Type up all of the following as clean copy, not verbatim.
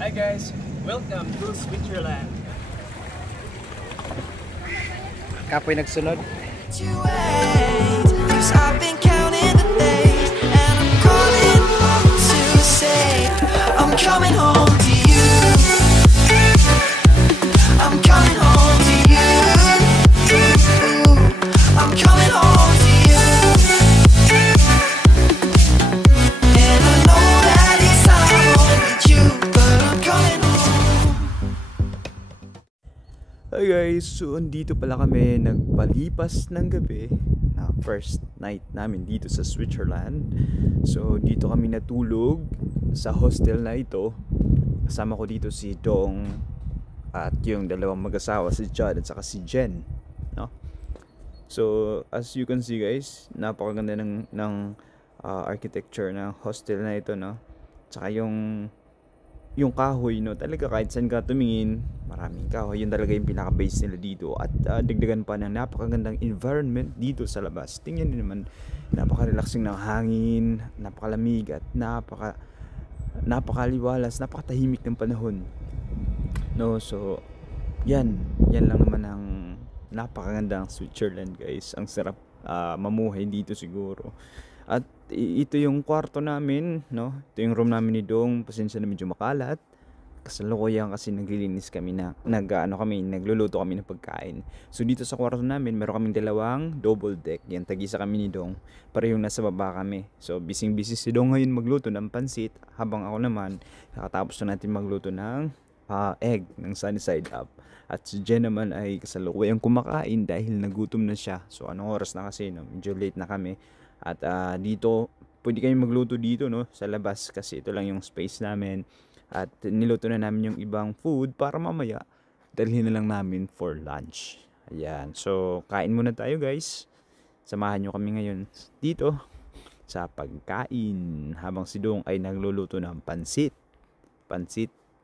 Hi guys, welcome to Switzerland. Kapoy nagsunod. I've been counting the days and I'm calling to say I'm coming home to you. I'm coming home to you. I'm coming home to you. And I know that it's time with you, but I'm coming home. Hi guys, so andito pala kami nagpalipas ng gabi. First night namin dito sa Switzerland. So dito kami natulog sa hostel na ito. Kasama ko dito si Dong at yung dalawang mag-asawa, si Chad at saka si Jen, no? So as you can see guys, napakaganda ng architecture ng hostel na ito, no? Tsaka yung kahoy, no, talaga kahit saan ka tumingin, maraming kahoy. Yun talaga yung pinaka-base nila dito. At dagdagan pa ng napakagandang environment dito sa labas. Tingnan niyo naman, napaka-relaxing ng hangin, napakalamig at napakaliwalas, napakatahimik ng panahon, no? So yan lang naman ang napakagandang Switzerland guys. Ang sarap mamuhay dito siguro. At ito yung kwarto namin, no? Ito yung room namin ni Dong. Pasensya na medyo makalat. Kasalukuyan kasi naglilinis kami nagluluto kami ng pagkain. So dito sa kwarto namin, meron kaming dalawang double deck. Yan, tag-isa kami ni Dong. Parehong nasa baba kami. So busy si Dong ngayon magluto ng pansit, habang ako naman nakatapos na natin magluto ng egg ng sunny side up. At si Jen naman ay kasalukuyang kumakain dahil nagutom na siya. So anong oras na kasi, no? Medyo late na kami. At dito, pwede kami magluto dito, no, sa labas kasi ito lang yung space namin. At niluto na namin yung ibang food para mamaya dalhin na lang namin for lunch. Ayan, so kain muna tayo guys. Samahan nyo kami ngayon dito sa pagkain habang si Dong ay nagluluto ng pansit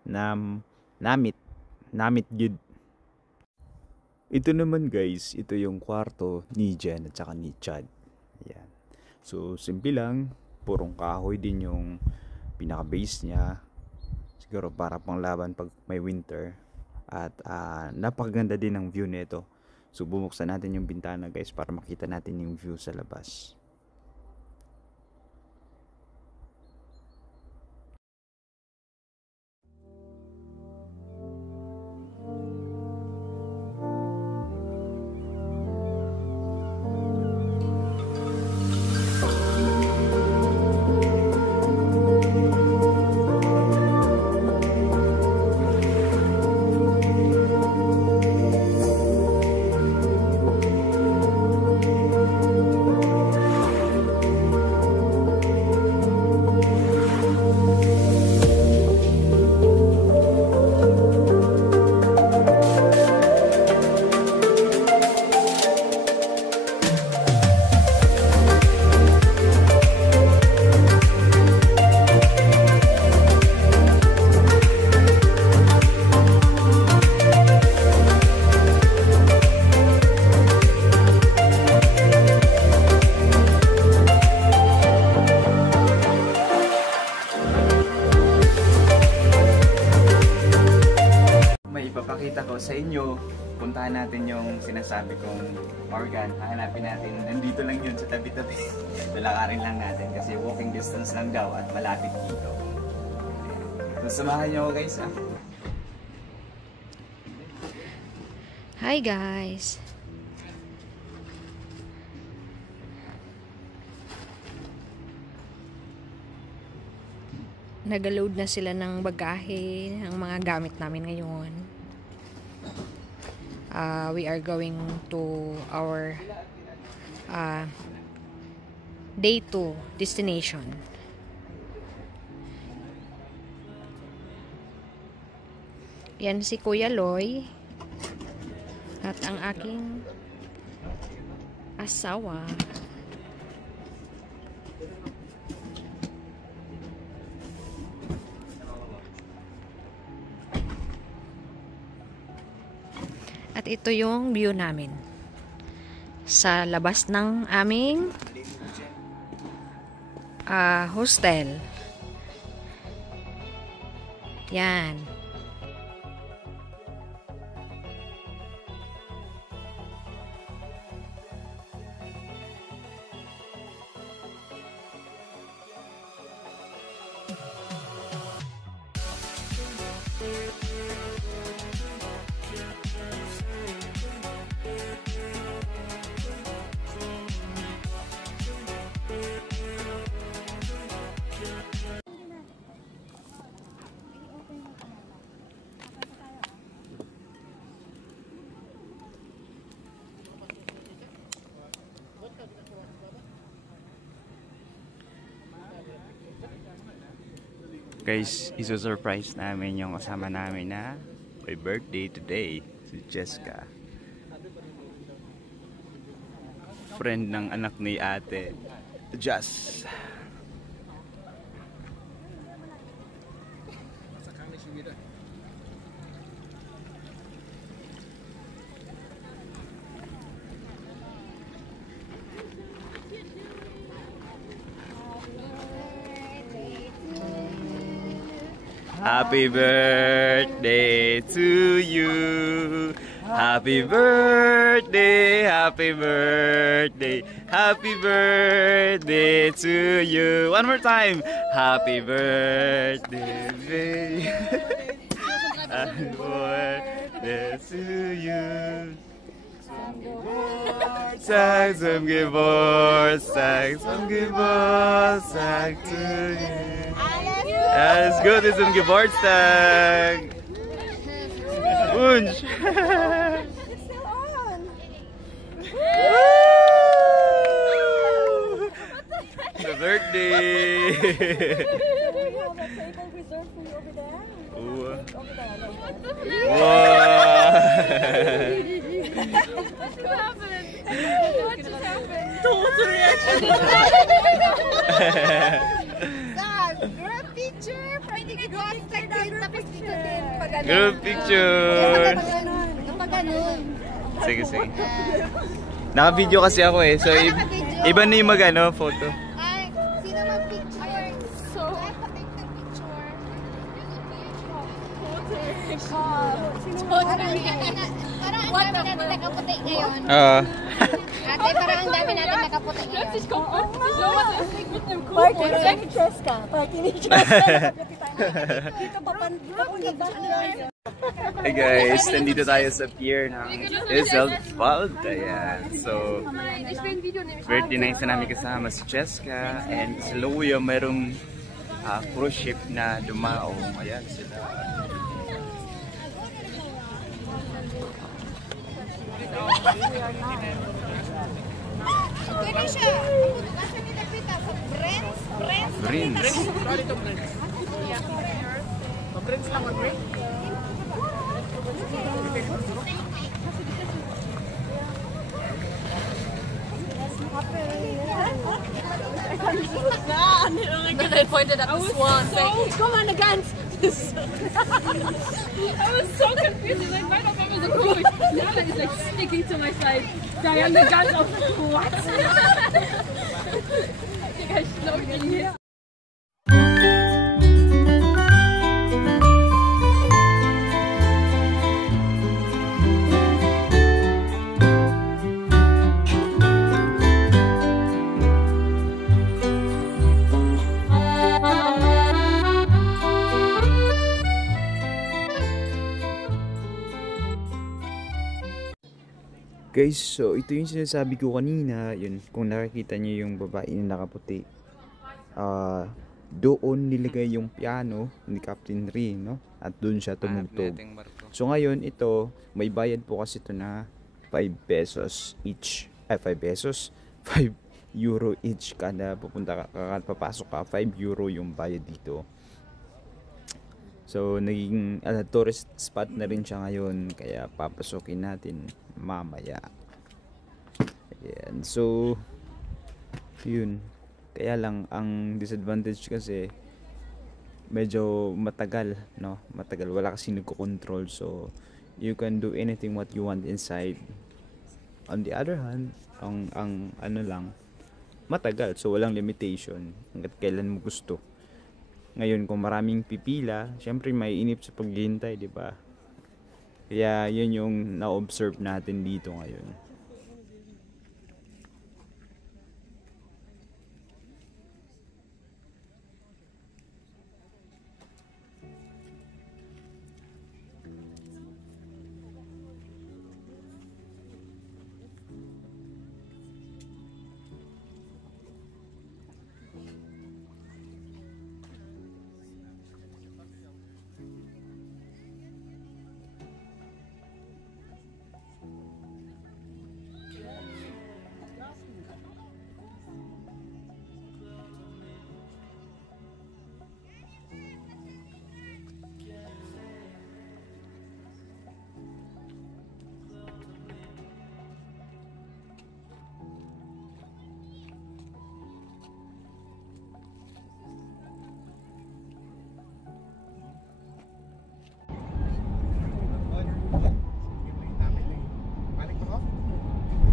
na namit good. Ito naman guys, ito yung kwarto ni Jen at saka ni Chad. Ayan. So, simple lang. Purong kahoy din yung pinaka-base niya. Siguro para pang laban pag may winter. At napakaganda din ang view nito. So, bubuksan natin yung bintana guys para makita natin yung view sa labas. Ipapakita ko sa inyo, puntahan natin yung sinasabi kong organ. Hahanapin natin, nandito lang yun sa tabi-tabi. Lalakarin lang natin kasi walking distance lang daw at malapit dito. So samahan nyo ako guys. Hi guys! Nag-load na sila ng bagahe, ng mga gamit namin ngayon. We are going to our day 2 destination. Yan si Kuya Loy at ang aking asawa. At ito yung view namin sa labas ng aming hostel. Yan. Guys, iso-surprise namin yung kasama namin na may birthday today, si Jessica. Friend ng anak ni ate, Jess. Happy birthday to you. Happy birthday, happy birthday, happy birthday to you. One more time. Happy birthday, baby. Happy birthday to you. Sang some Geburtstag to you. Alles Gute zum Geburtstag! Wunsch! It's still on. Happy birthday! We have a table reserved for you over there. Ooh. Over there. Wow! What just happened? What just happened? Group picture! Pwede group picture tapos dito din pag ano. Group picture! Kapag ganun. Sige, sige. Naka-video kasi ako eh. So, iba na yung mag-ano, photo. Ay, sino mag-picture? So, ay, pa-take ng picture. Parang ang dami natin nakaputi ngayon. Ate, parang ang dami natin nakaputi ngayon. Party ni Cheska. Party ni Cheska. Dito pa Hey guys, nandito tayo sa pier ng Isel Vault. Ayan. So, birthday na isa namin kasama si Jessica and sa Luyo mayroong cruise ship na dumao. Ayan sila. Okay na siya. Asa nila pita? Sa Brents? Brins. Because I pointed at the swan saying, come on against this. I was so confused. It's like, right off of the coach. Now that is like sticking to my side. Diane the guns of what? I think I slowed in here. Guys, so ito yung sinasabi ko kanina, yun, kung nakikita niyo yung babae na nakaputi. Doon nilagay yung piano ni Captain Rin, no? At doon siya tumugtog. So ngayon ito, may bayad po kasi ito na 5 pesos each. 5 pesos, 5 euro each kada pupunta ka, papasok ka, 5 euro yung bayad dito. So naging tourist spot na rin siya ngayon, kaya papasokin natin mamaya. Ayan. So yun, kaya lang ang disadvantage kasi medyo matagal, no? Matagal, wala kasi nagko-control, so you can do anything what you want inside. On the other hand, ang ano lang, matagal, so walang limitation hangga't kailan mo gusto. Ngayon kung maraming pipila, syempre may inip sa paghihintay, di ba? Kaya yun yung na-observe natin dito ngayon.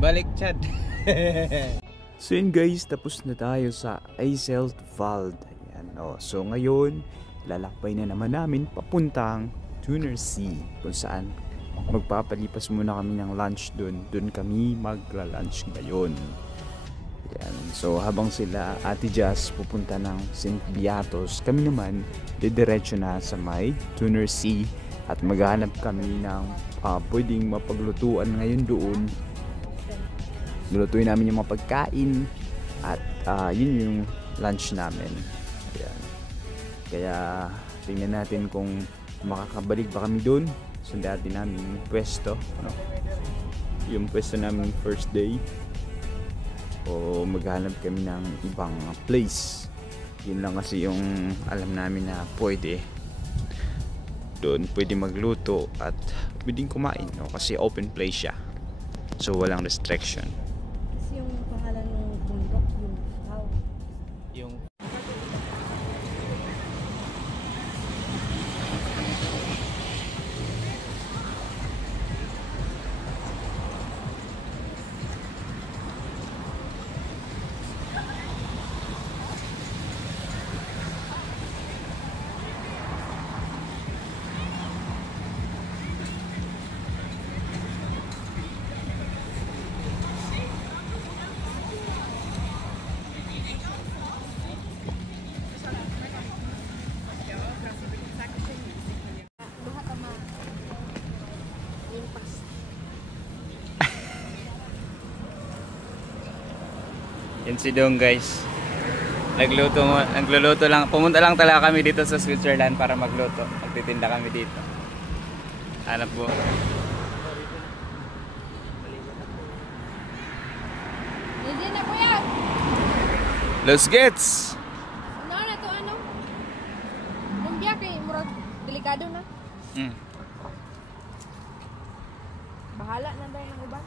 Balik Chad. So yun guys, tapos na tayo sa Eiseltwald. Ayan, oh. So ngayon, lalakbay na naman namin papuntang Thuner See, kung saan magpapalipas muna kami ng lunch dun. Dun kami magla-lunch ngayon. Ayan. So habang sila Ate Jazz pupunta ng St. Beatus, kami naman didiretso na sa may Thuner See at maghanap kami ng pwedeng mapaglutuan ngayon doon. Lulutuin namin yung mga pagkain at yun yung lunch namin. Ayan. Kaya tingnan natin kung makakabalik ba kami doon sa dati namin pwesto, no? Yung pwesto namin first day, o maghanap kami ng ibang place. Yun lang kasi yung alam namin na pwede doon, pwede magluto at pwedeng kumain, no? Kasi open place siya, so walang restriction. Yung pangalan ng bundok, yung how? Yung Yan si Dong guys. Nagluluto lang. Pumunta lang talaga kami dito sa Switzerland para magluto. Magtitinda kami dito. Hanap po. Hindi na po yan. Los Gets! Ano na to ano? Lumbia kay murag delikado na. Bahala na ba yung iba?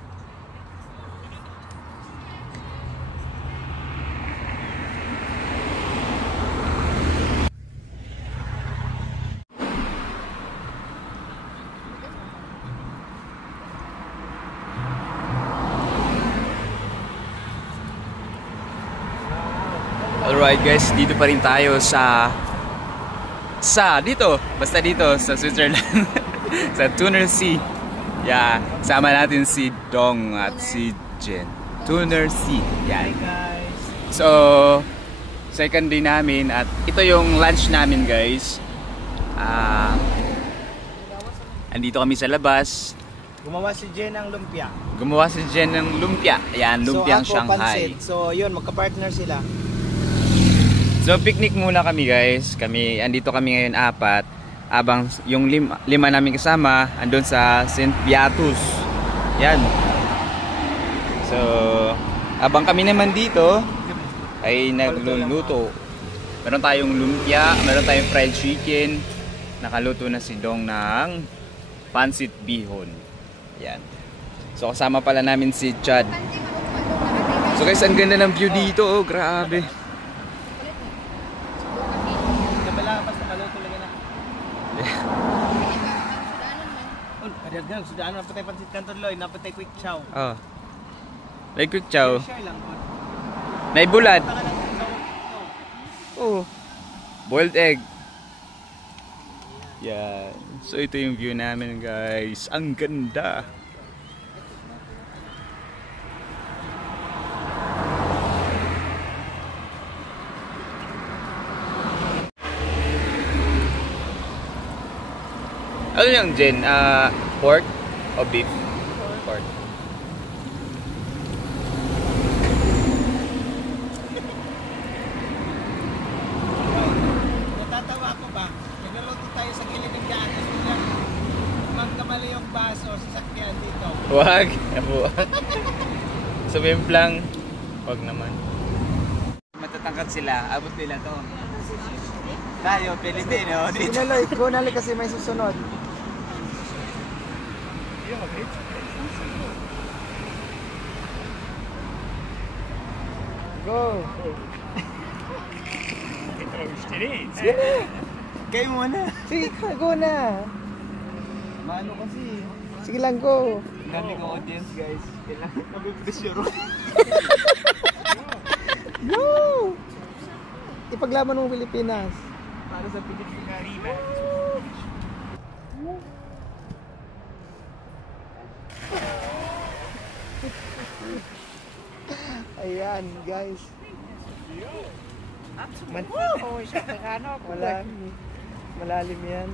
Alright guys, dito pa rin tayo sa Switzerland. Sa Thuner See. Yeah, sama natin si Dong at si Jen. Thuner See. Yan. So, second day namin at ito yung lunch namin guys. Andito kami sa labas. Gumawa si Jen ng lumpia. Ayan, lumpiang so, ako, Shanghai. pansit. So, yun, magka-partner sila. So picnic muna kami guys. Andito kami ngayon 4. Abang yung lima namin kasama andun sa St. Beatus. Yan. So abang kami naman dito ay nagluluto. Meron tayong lumpia, meron tayong fried chicken. Nakaluto na si Dong ng pansit bihon. Yan. So kasama pala namin si Chad. So guys, ang ganda ng view dito, oh, grabe. Sudah napatay pansit kanton loy, napatay quick chow. Oh. Like quick chow. Share lang po. Naibulad. Oh. Boiled egg. Yan. So ito yung view namin guys. Ang ganda. Ano yung Jen? Pork o beef? Pork. Natatawa ko ba? Nagluluto tayo sa gilid ng daan. Tapos biglang magkamali yung baso sa sakyan dito. Wag. Sa lang. Wag naman. Matatangkad sila. Abot nila to. Tayo, Pilipino. Sige Loy, go na kasi may susunod. Go! Kayo muna. Sige, go na! Mano kasi. Sige lang, go! Dami ko audience guys. Kailangan kami pressure. Go! Ipaglaban mo Pilipinas. Para sa Pilipinas. Ayan, guys. Malalim yan.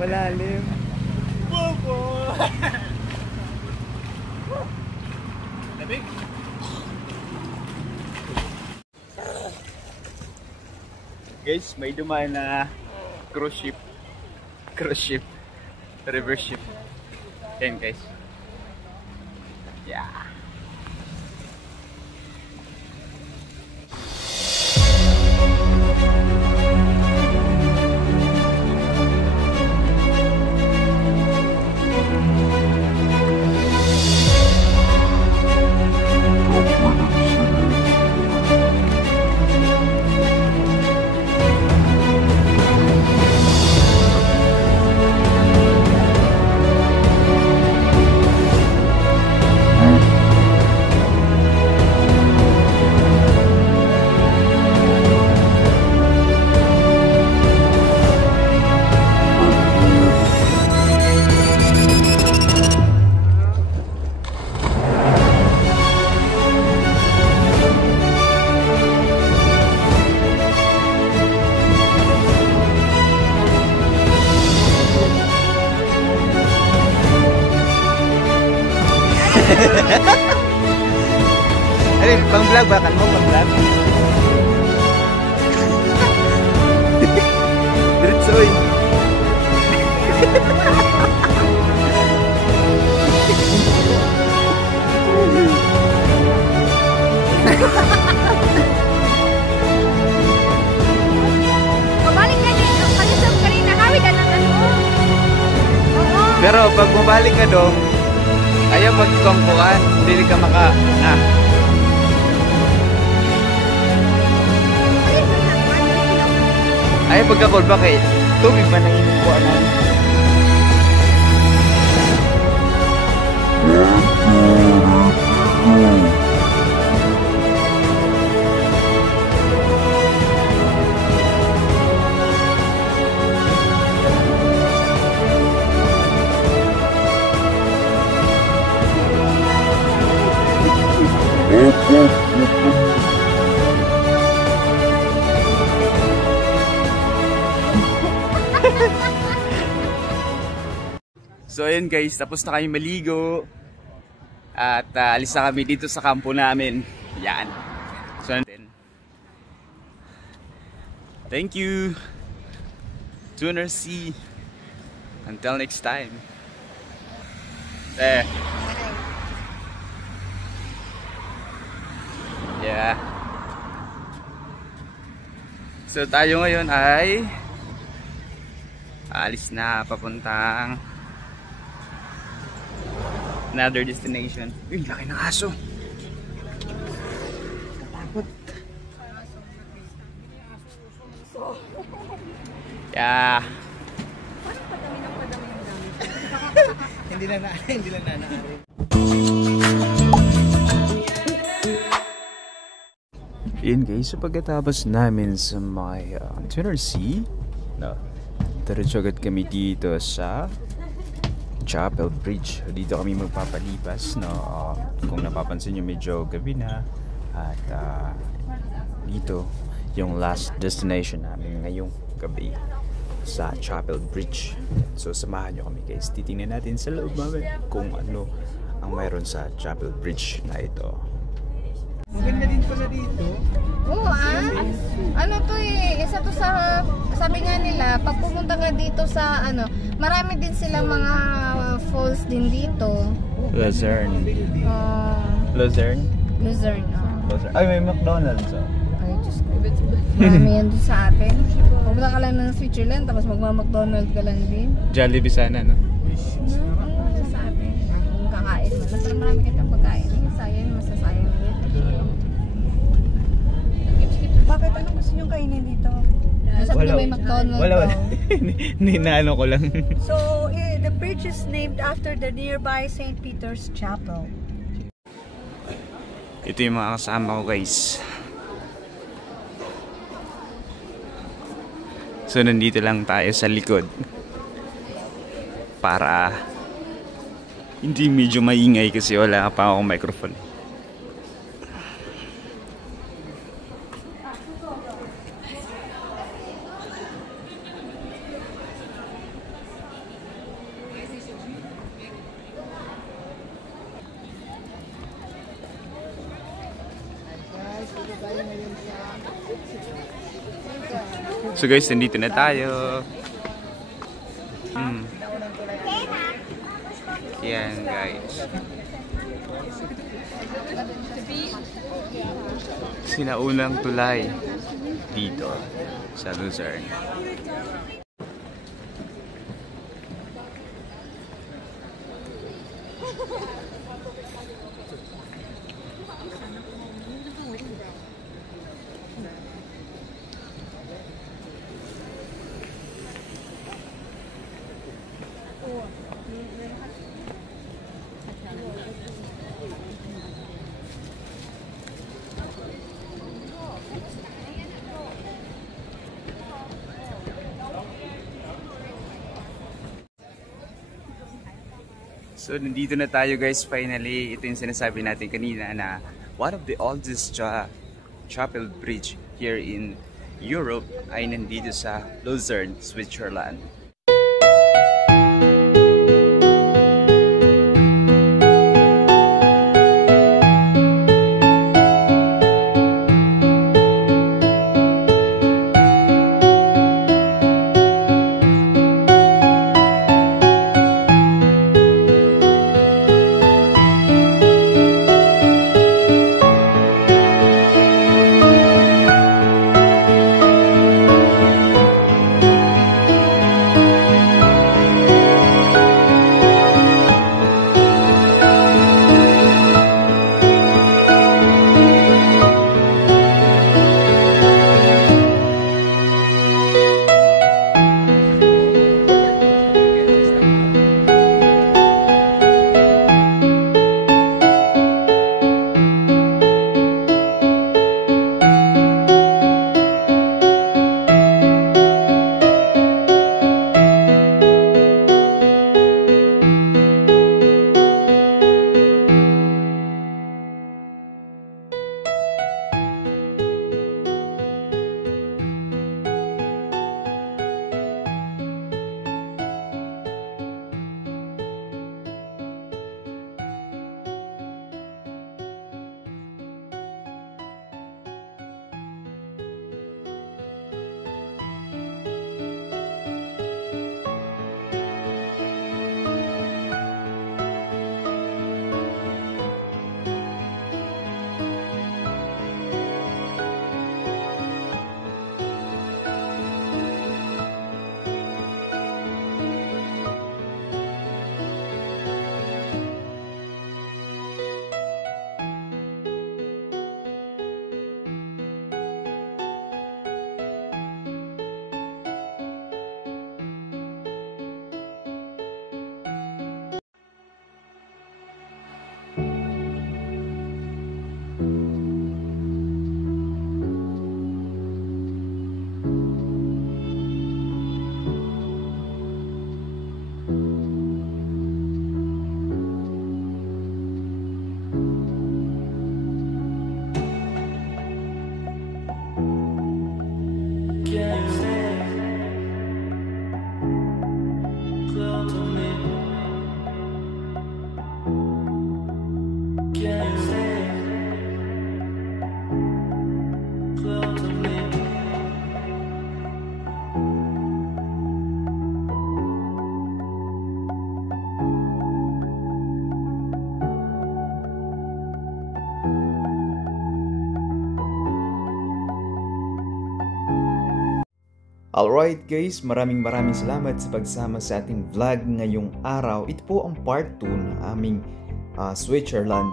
Malalim. Labig. Guys, may dumaan na cruise ship. River ship. Yan guys. Yeah. Ay, pang-vlog ba? Kan mo pang-vlog? Diretsoy. Pabalik ka din. Ang kalisap ka rin. Nakawid na ng ano. Oo. Pero pag bumalik ka dong, ayaw magkampuan, hindi ka maka ayaw pagkakol ba kay tubig man ang inyong kuanan. So ayun guys, tapos na kami maligo. At alis na kami dito sa kampo namin. Yan. So thank you. Tuner C. Until next time. Yeah. So tayo ngayon ay alis na papuntang another destination. Uy, laki ng aso. Katakot. Yeah. Hindi na naaari. Yun guys, so pagkatapos namin sa may Tennessee, no, diretso agad kami dito sa Chapel Bridge. Dito kami magpapalipas, no. Kung napapansin nyo, medyo gabi na. At dito yung last destination namin ngayong gabi sa Chapel Bridge. So samahan nyo kami guys. Titingnan natin sa loob mamaya kung ano ang mayroon sa Chapel Bridge na ito. Maganda din pala dito. Oo ano to isa to sa, sabi nga nila, pag pumunta nga dito sa marami din silang mga falls din dito. Luzerne. Luzerne, Luzerne? Ay, may McDonald's. Ay, Diyos ko. Marami yan dun sa atin. Pumunta ka lang ng Switzerland, tapos magma-McDonald ka lang din. Jollibee sana, no? Sa atin. Kung kakain mo. Nasa marami kitang pagkain. Sayang, masasayang din. Bakit? Anong gusto nyo kainin dito? Sabi ko may McDonald's. Wala. Ninaano ko lang. So, the bridge is named after the nearby St. Peter's Chapel. Ito yung mga kasama ko guys. So nandito lang tayo sa likod para hindi medyo maingay kasi wala pa akong microphone. So guys, nandito na tayo. Yan guys. Sinaunang tulay dito sa Luzerne. So nandito na tayo guys, finally. Ito yung sinasabi natin kanina na one of the oldest chapel bridge here in Europe ay nandito sa Luzerne, Switzerland. Alright guys, maraming salamat sa pagsama sa ating vlog ngayong araw. Ito po ang part 2 ng aming Switzerland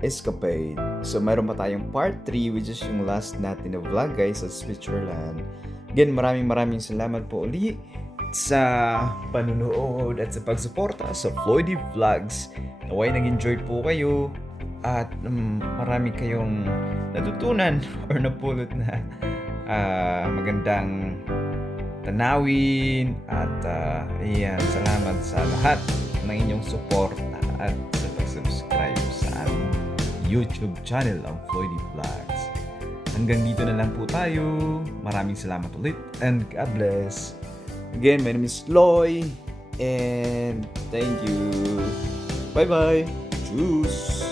escapade. So mayroon pa tayong part 3 which is yung last natin na vlog guys sa Switzerland. Again, maraming salamat po uli sa panunood at sa pagsuporta sa Floydie Vlogs. Naway nag-enjoy po kayo at marami kayong natutunan or napulot na magandang tanawin at ayan, salamat sa lahat ng inyong suporta at sa pag-subscribe sa aming YouTube channel ang Floydie Vlogs. Hanggang dito na lang po tayo. Maraming salamat ulit and God bless. Again, my name is Loy and thank you. Bye bye. Tschüss.